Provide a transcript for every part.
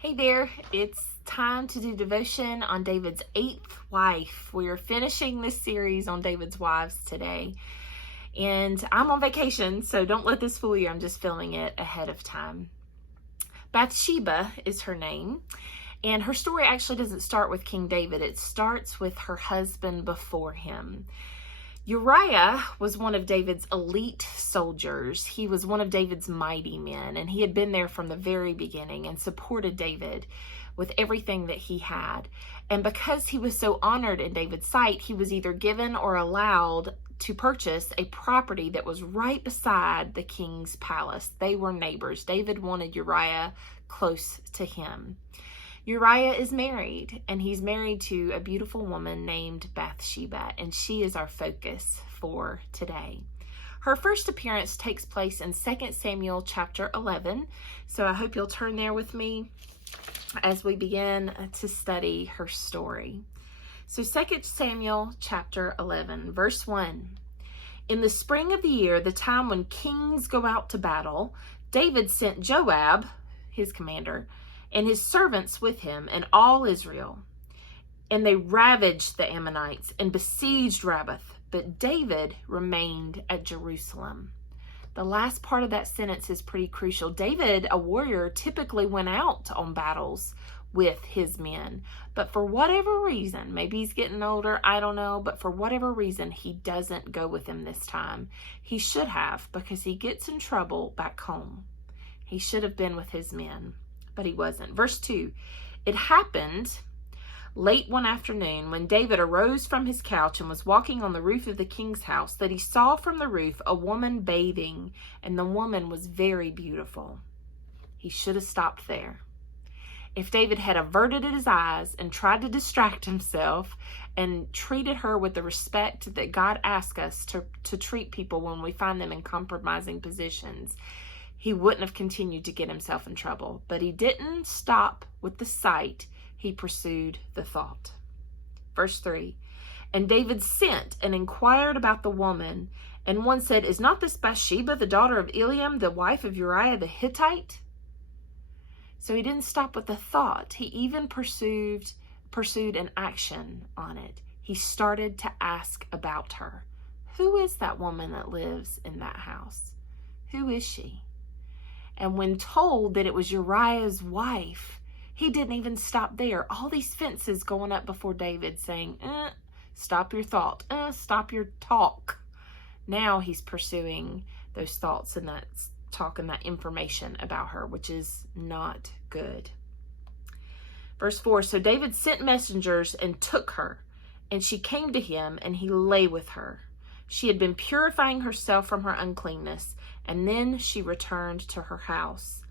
Hey there, it's time to do devotion on David's 8th wife. We are finishing this series on David's wives today. And I'm on vacation, so don't let this fool you. I'm just filming it ahead of time. Bathsheba is her name. And her story actually doesn't start with King David. It starts with her husband before him. Uriah was one of David's elite soldiers. He was one of David's mighty men, and he had been there from the very beginning and supported David with everything that he had. And because he was so honored in David's sight, he was either given or allowed to purchase a property that was right beside the king's palace. They were neighbors. David wanted Uriah close to him. Uriah is married, and he's married to a beautiful woman named Bathsheba, and she is our focus for today. Her first appearance takes place in 2 Samuel chapter 11, so I hope you'll turn there with me as we begin to study her story. So 2 Samuel chapter 11, verse 1. In the spring of the year, the time when kings go out to battle, David sent Joab, his commander, and his servants with him, and all Israel. And they ravaged the Ammonites and besieged Rabbah, but David remained at Jerusalem. The last part of that sentence is pretty crucial. David, a warrior, typically went out on battles with his men. But for whatever reason, maybe he's getting older, I don't know, but for whatever reason, he doesn't go with him this time. He should have, because he gets in trouble back home. He should have been with his men, but he wasn't. Verse 2, it happened late one afternoon when David arose from his couch and was walking on the roof of the king's house that he saw from the roof a woman bathing, and the woman was very beautiful. He should have stopped there. If David had averted his eyes and tried to distract himself and treated her with the respect that God asks us to treat people when we find them in compromising positions, he wouldn't have continued to get himself in trouble. But he didn't stop with the sight. He pursued the thought. Verse 3, and David sent and inquired about the woman, and one said, is not this Bathsheba, the daughter of Eliam, the wife of Uriah the Hittite? So he didn't stop with the thought. He even pursued an action on it. He started to ask about her. Who is that woman that lives in that house? Who is she? And when told that it was Uriah's wife, he didn't even stop there. All these fences going up before David saying, stop your thought, stop your talk. Now he's pursuing those thoughts and that talk and that information about her, which is not good. Verse 4, so David sent messengers and took her, and she came to him, and he lay with her. She had been purifying herself from her uncleanness, and then she returned to her house.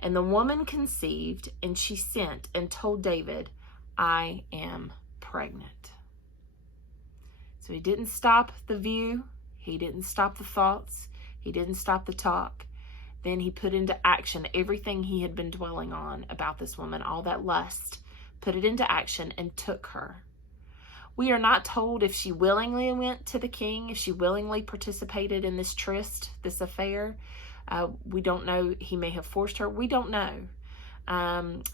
And the woman conceived, and she sent and told David, I am pregnant. So he didn't stop the view. He didn't stop the thoughts. He didn't stop the talk. Then he put into action everything he had been dwelling on about this woman, all that lust, put it into action and took her. We are not told if she willingly went to the king, if she willingly participated in this tryst, this affair. We don't know. He may have forced her. We don't know.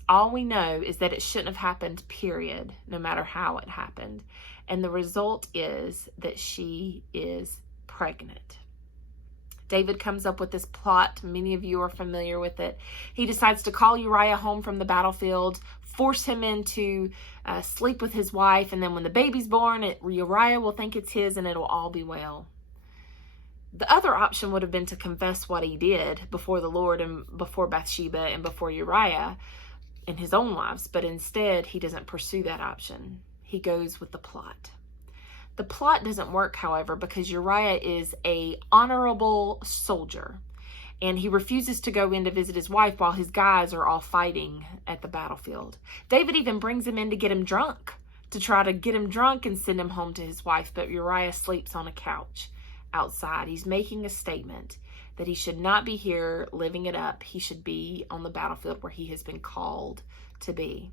All we know is that it shouldn't have happened, period, no matter how it happened. And the result is that she is pregnant. David comes up with this plot. Many of you are familiar with it. He decides to call Uriah home from the battlefield, force him into sleep with his wife, and then when the baby's born, Uriah will think it's his and it'll all be well. The other option would have been to confess what he did before the Lord and before Bathsheba and before Uriah and his own wives, but instead he doesn't pursue that option. He goes with the plot. The plot doesn't work, however, because Uriah is an honorable soldier, and he refuses to go in to visit his wife while his guys are all fighting at the battlefield. David even brings him in to get him drunk, to try to get him drunk and send him home to his wife, but Uriah sleeps on a couch outside. He's making a statement that he should not be here living it up. He should be on the battlefield where he has been called to be.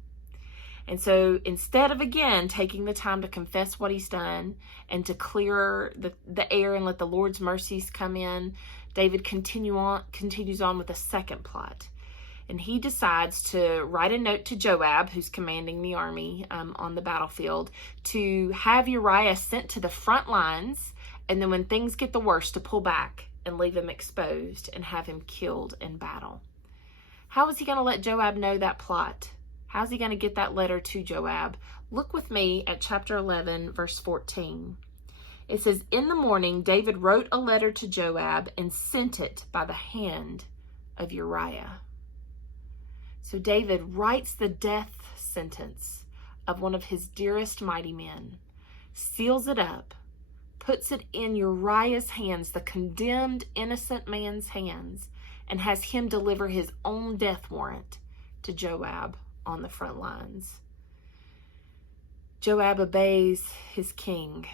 And so instead of, again, taking the time to confess what he's done and to clear the air and let the Lord's mercies come in, David continues on with a second plot. And he decides to write a note to Joab, who's commanding the army on the battlefield, to have Uriah sent to the front lines, and then when things get the worst, to pull back and leave him exposed and have him killed in battle. How is he going to let Joab know that plot? How's he going to get that letter to Joab? Look with me at chapter 11, verse 14. It says, "In the morning, David wrote a letter to Joab and sent it by the hand of Uriah." So David writes the death sentence of one of his dearest mighty men, seals it up, puts it in Uriah's hands, the condemned innocent man's hands, and has him deliver his own death warrant to Joab on the front lines. Joab obeys his king.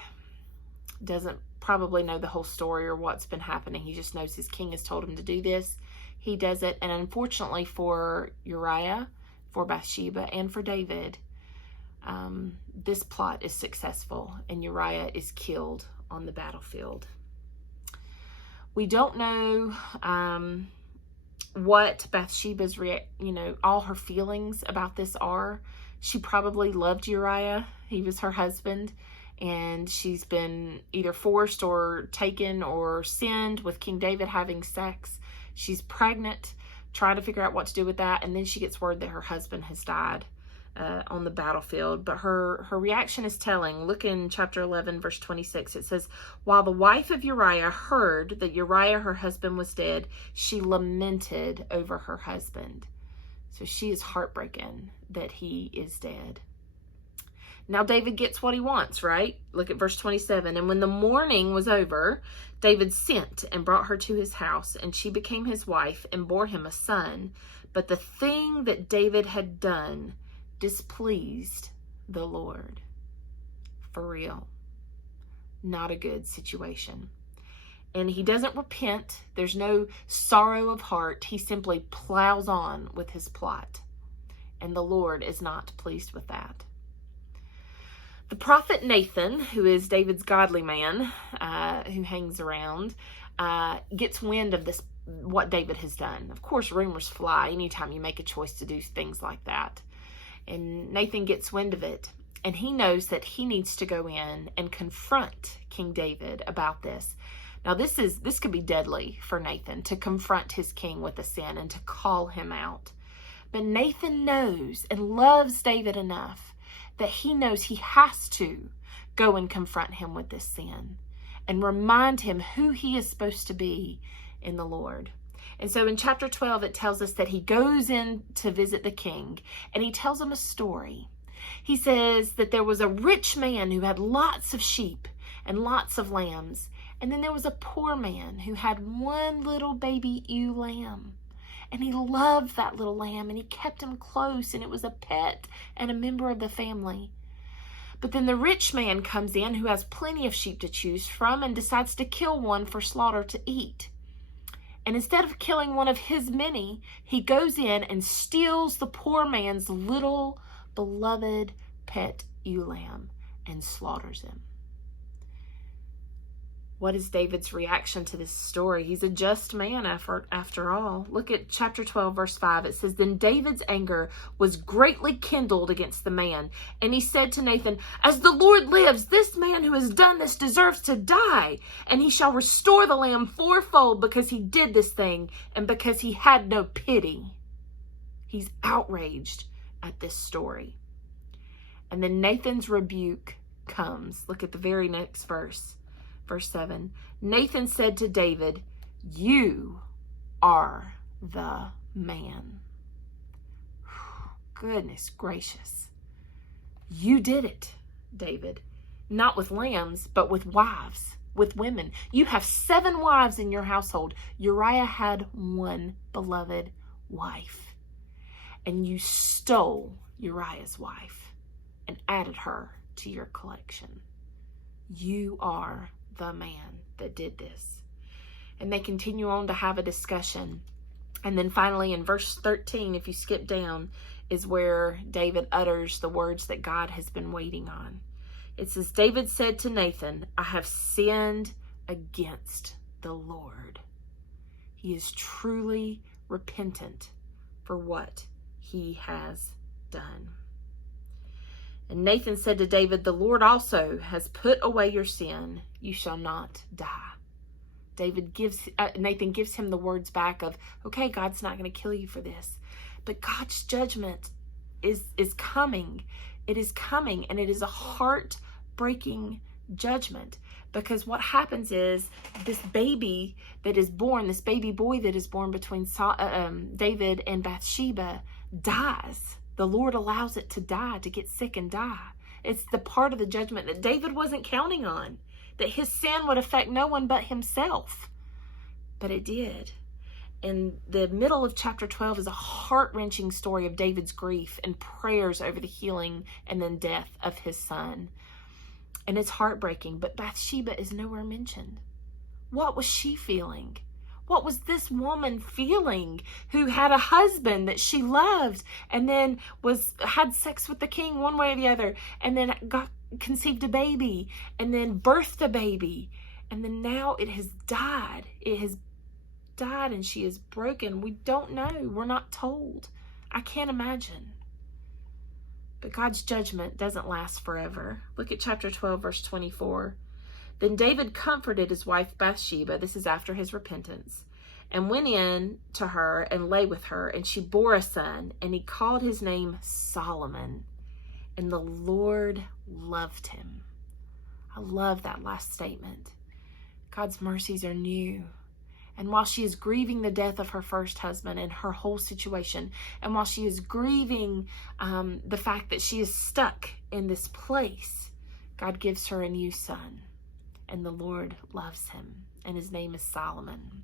Doesn't probably know the whole story or what's been happening. He just knows his king has told him to do this. He does it, and unfortunately for Uriah, for Bathsheba, and for David, this plot is successful, and Uriah is killed on the battlefield. We don't know what Bathsheba's, all her feelings about this are. She probably loved Uriah. He was her husband, and she's been either forced or taken or sinned with King David having sex. She's pregnant, trying to figure out what to do with that, and then she gets word that her husband has died on the battlefield. But her reaction is telling. Look in chapter 11, verse 26. It says, "While the wife of Uriah heard that Uriah, her husband, was dead, she lamented over her husband." So she is heartbroken that he is dead. Now David gets what he wants, right? Look at verse 27. "And when the mourning was over, David sent and brought her to his house, and she became his wife and bore him a son. But the thing that David had done displeased the Lord." For real. Not a good situation. And he doesn't repent. There's no sorrow of heart. He simply plows on with his plot. And the Lord is not pleased with that. The prophet Nathan, who is David's godly man, who hangs around, gets wind of this, what David has done. Of course, rumors fly anytime you make a choice to do things like that. And Nathan gets wind of it, and he knows that he needs to go in and confront King David about this. Now, this could be deadly for Nathan, to confront his king with a sin and to call him out. But Nathan knows and loves David enough that he knows he has to go and confront him with this sin and remind him who he is supposed to be in the Lord. And so in chapter 12, it tells us that he goes in to visit the king, and he tells him a story. He says that there was a rich man who had lots of sheep and lots of lambs, and then there was a poor man who had one little baby ewe lamb. And he loved that little lamb, and he kept him close, and it was a pet and a member of the family. But then the rich man comes in, who has plenty of sheep to choose from, and decides to kill one for slaughter to eat. And instead of killing one of his many, he goes in and steals the poor man's little beloved pet ewe lamb and slaughters him. What is David's reaction to this story? He's a just man after all. Look at chapter 12, verse 5. It says, "Then David's anger was greatly kindled against the man. And he said to Nathan, 'As the Lord lives, this man who has done this deserves to die. And he shall restore the lamb fourfold because he did this thing and because he had no pity.'" He's outraged at this story. And then Nathan's rebuke comes. Look at the very next verse. Verse 7, "Nathan said to David, 'You are the man.'" Goodness gracious. You did it, David. Not with lambs, but with wives, with women. You have 7 wives in your household. Uriah had one beloved wife. And you stole Uriah's wife and added her to your collection. You are the man that did this. And they continue on to have a discussion. And then finally in verse 13, if you skip down, is where David utters the words that God has been waiting on. It says, "David said to Nathan, 'I have sinned against the Lord.'" He is truly repentant for what he has done. And Nathan said to David, the Lord also has put away your sin. You shall not die. Nathan gives him the words back of, okay, God's not going to kill you for this. But God's judgment is coming. It is coming, and it is a heartbreaking judgment. Because what happens is this baby that is born, this baby boy that is born between David and Bathsheba dies. The Lord allows it to die, to get sick and die. It's the part of the judgment that David wasn't counting on, that his sin would affect no one but himself. But it did. And the middle of chapter 12 is a heart-wrenching story of David's grief and prayers over the healing and then death of his son. And it's heartbreaking, but Bathsheba is nowhere mentioned. What was she feeling? What was this woman feeling who had a husband that she loved and then had sex with the king one way or the other, and then conceived a baby and then birthed a baby, and then now it has died. It has died and she is broken. We don't know. We're not told. I can't imagine. But God's judgment doesn't last forever. Look at chapter 12, verse 24. Then David comforted his wife Bathsheba, this is after his repentance, and went in to her and lay with her, and she bore a son, and he called his name Solomon, and the Lord loved him. I love that last statement. God's mercies are new. And while she is grieving the death of her first husband and her whole situation, and while she is grieving the fact that she is stuck in this place, God gives her a new son, and the Lord loves him, and his name is Solomon.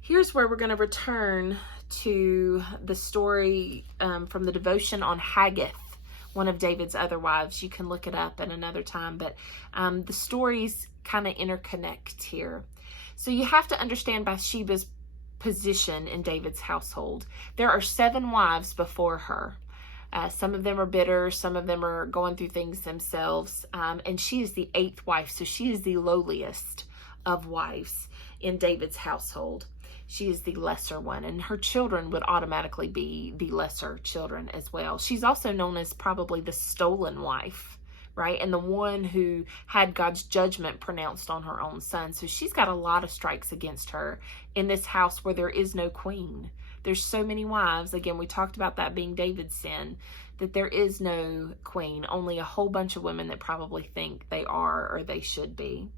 Here's where we're going to return to the story from the devotion on Haggith, one of David's other wives. You can look it up at another time, but the stories kind of interconnect here. So you have to understand Bathsheba's position in David's household. There are 7 wives before her. Some of them are bitter. Some of them are going through things themselves. And she is the 8th wife. So she is the lowliest of wives in David's household. She is the lesser one. And her children would automatically be the lesser children as well. She's also known as probably the stolen wife, right? And the one who had God's judgment pronounced on her own son. So she's got a lot of strikes against her in this house where there is no queen. There's so many wives. Again, we talked about that being David's sin, that there is no queen, only a whole bunch of women that probably think they are or they should be.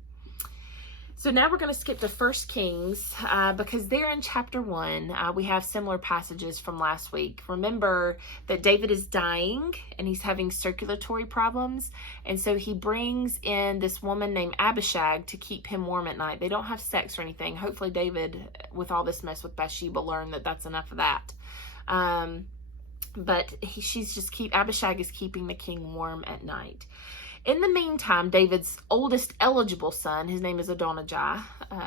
So now we're going to skip to 1 Kings because there in chapter 1, we have similar passages from last week. Remember that David is dying and he's having circulatory problems. And so he brings in this woman named Abishag to keep him warm at night. They don't have sex or anything. Hopefully David, with all this mess with Bathsheba, learned that that's enough of that. But Abishag is keeping the king warm at night. In the meantime, David's oldest eligible son, his name is Adonijah,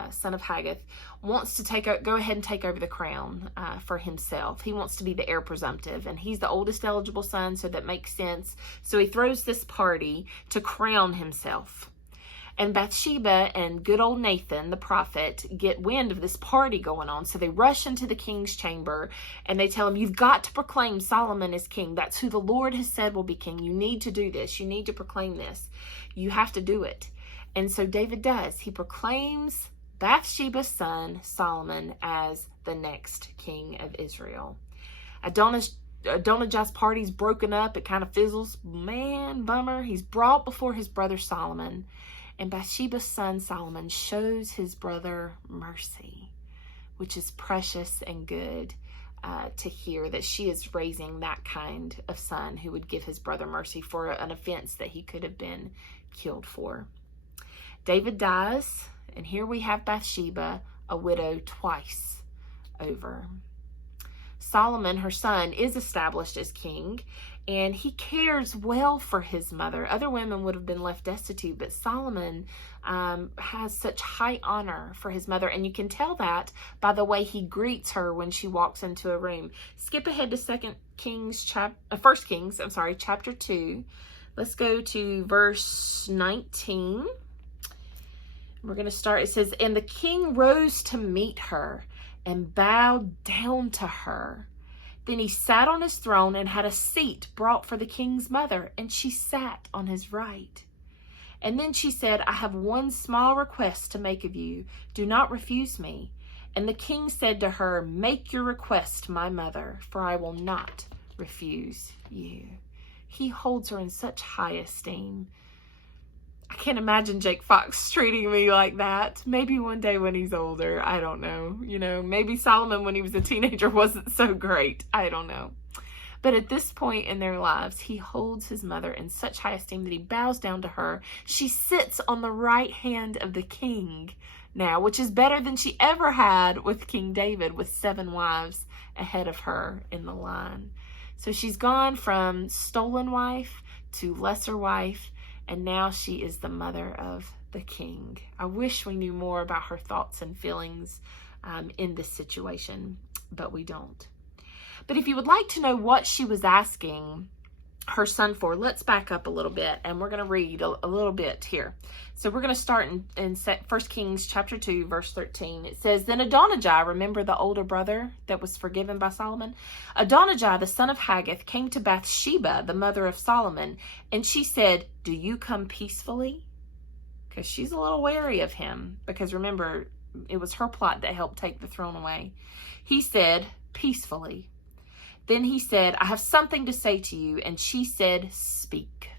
son of Haggith, wants to go ahead and take over the crown for himself. He wants to be the heir presumptive, and he's the oldest eligible son, so that makes sense. So he throws this party to crown himself. And Bathsheba and good old Nathan, the prophet, get wind of this party going on. So they rush into the king's chamber and they tell him, you've got to proclaim Solomon as king. That's who the Lord has said will be king. You need to do this. You need to proclaim this. You have to do it. And so David does. He proclaims Bathsheba's son, Solomon, as the next king of Israel. Adonijah's party's broken up. It kind of fizzles. Man, bummer. He's brought before his brother Solomon. And Bathsheba's son Solomon shows his brother mercy, which is precious and good to hear that she is raising that kind of son who would give his brother mercy for an offense that he could have been killed for. David dies, and here we have Bathsheba, a widow twice over. Solomon, her son, is established as king, and he cares well for his mother. Other women would have been left destitute, but Solomon has such high honor for his mother, and you can tell that by the way he greets her when she walks into a room. Skip ahead to 1 Kings, chapter 2. Let's go to verse 19. We're going to start. It says, and the king rose to meet her, and bowed down to her. Then he sat on his throne and had a seat brought for the king's mother, and she sat on his right. And then she said, I have one small request to make of you. Do not refuse me. And the king said to her, make your request, my mother, for I will not refuse you. He holds her in such high esteem. I can't imagine Jake Fox treating me like that. Maybe one day when he's older, I don't know. Maybe Solomon when he was a teenager wasn't so great. I don't know. But at this point in their lives, he holds his mother in such high esteem that he bows down to her. She sits on the right hand of the king now, which is better than she ever had with King David, with 7 wives ahead of her in the line. So she's gone from stolen wife to lesser wife, and now she is the mother of the king. I wish we knew more about her thoughts and feelings in this situation, but we don't. But if you would like to know what she was asking her son for, let's back up a little bit, and we're going to read a little bit here. So we're going to start in 1 Kings chapter 2, verse 13. It says, Then Adonijah, remember the older brother that was forgiven by Solomon? Adonijah, the son of Haggith, came to Bathsheba, the mother of Solomon, and she said, Do you come peacefully? Because she's a little wary of him, because remember, it was her plot that helped take the throne away. He said, Peacefully. Then he said, I have something to say to you. And she said, Speak.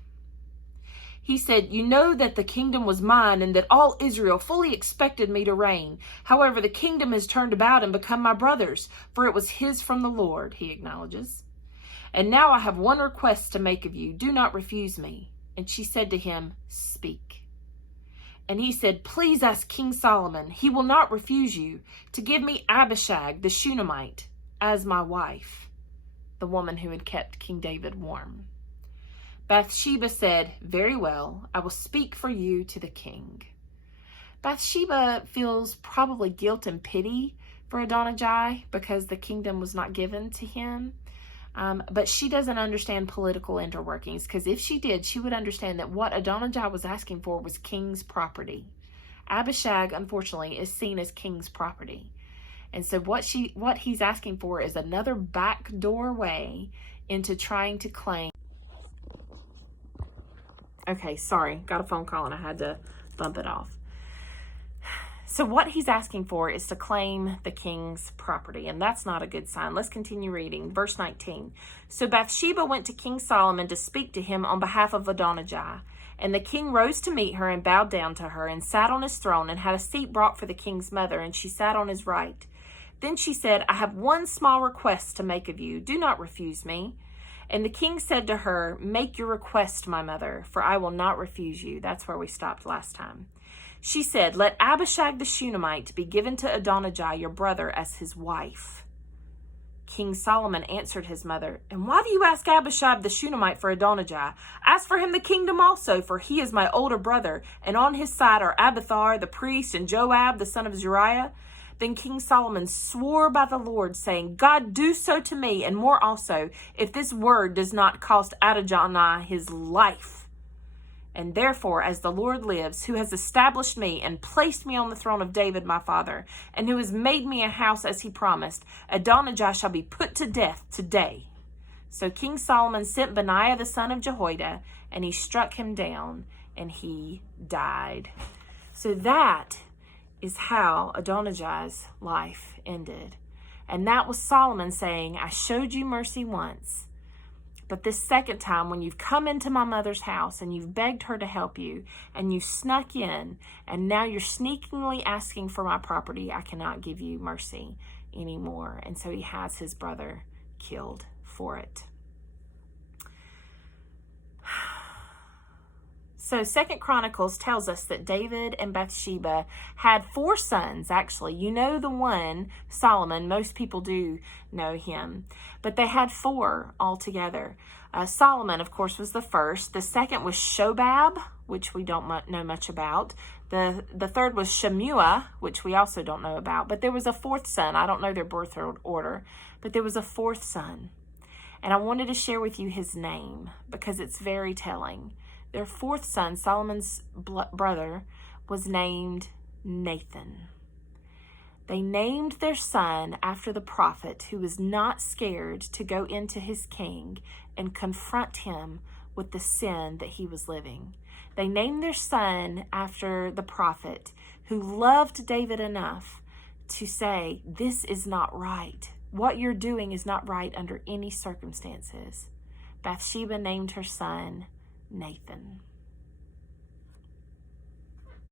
He said, You know that the kingdom was mine and that all Israel fully expected me to reign. However, the kingdom has turned about and become my brother's, for it was his from the Lord, he acknowledges. And now I have one request to make of you. Do not refuse me. And she said to him, Speak. And he said, Please ask King Solomon. He will not refuse you to give me Abishag the Shunammite as my wife, the woman who had kept King David warm. Bathsheba said, Very well, I will speak for you to the king. Bathsheba feels probably guilt and pity for Adonijah because the kingdom was not given to him. But she doesn't understand political interworkings, because if she did, she would understand that what Adonijah was asking for was king's property. Abishag, unfortunately, is seen as king's property. And so what he's asking for is another backdoor way into trying to claim. Okay, sorry, got a phone call and I had to bump it off. So what he's asking for is to claim the king's property, and that's not a good sign. Let's continue reading. Verse 19. So Bathsheba went to King Solomon to speak to him on behalf of Adonijah. And the king rose to meet her and bowed down to her and sat on his throne and had a seat brought for the king's mother, and she sat on his right. Then she said, I have one small request to make of you. Do not refuse me. And the king said to her, Make your request, my mother, for I will not refuse you. That's where we stopped last time. She said, Let Abishag the Shunammite be given to Adonijah, your brother, as his wife. King Solomon answered his mother, And why do you ask Abishag the Shunammite for Adonijah? Ask for him the kingdom also, for he is my older brother, and on his side are Abiathar the priest and Joab the son of Zeruiah. Then King Solomon swore by the Lord, saying, God, do so to me, and more also, if this word does not cost Adonijah his life. And therefore, as the Lord lives, who has established me and placed me on the throne of David my father, and who has made me a house as he promised, Adonijah shall be put to death today. So King Solomon sent Benaiah the son of Jehoiada, and he struck him down, and he died. So that is how Adonijah's life ended. And that was Solomon saying, I showed you mercy once, but this second time, when you've come into my mother's house and you've begged her to help you and you snuck in and now you're sneakingly asking for my property, I cannot give you mercy anymore. And so he has his brother killed for it. So 2 Chronicles tells us that David and Bathsheba had 4 sons, actually. You know the one, Solomon. Most people do know him. But they had 4 altogether. Solomon, of course, was the first. The second was Shobab, which we don't know much about. The third was Shemuah, which we also don't know about. But there was a 4th son. I don't know their birth order. But there was a 4th son. And I wanted to share with you his name because it's very telling. Their 4th son, Solomon's brother, was named Nathan. They named their son after the prophet who was not scared to go into his king and confront him with the sin that he was living. They named their son after the prophet who loved David enough to say, this is not right. What you're doing is not right under any circumstances. Bathsheba named her son Nathan.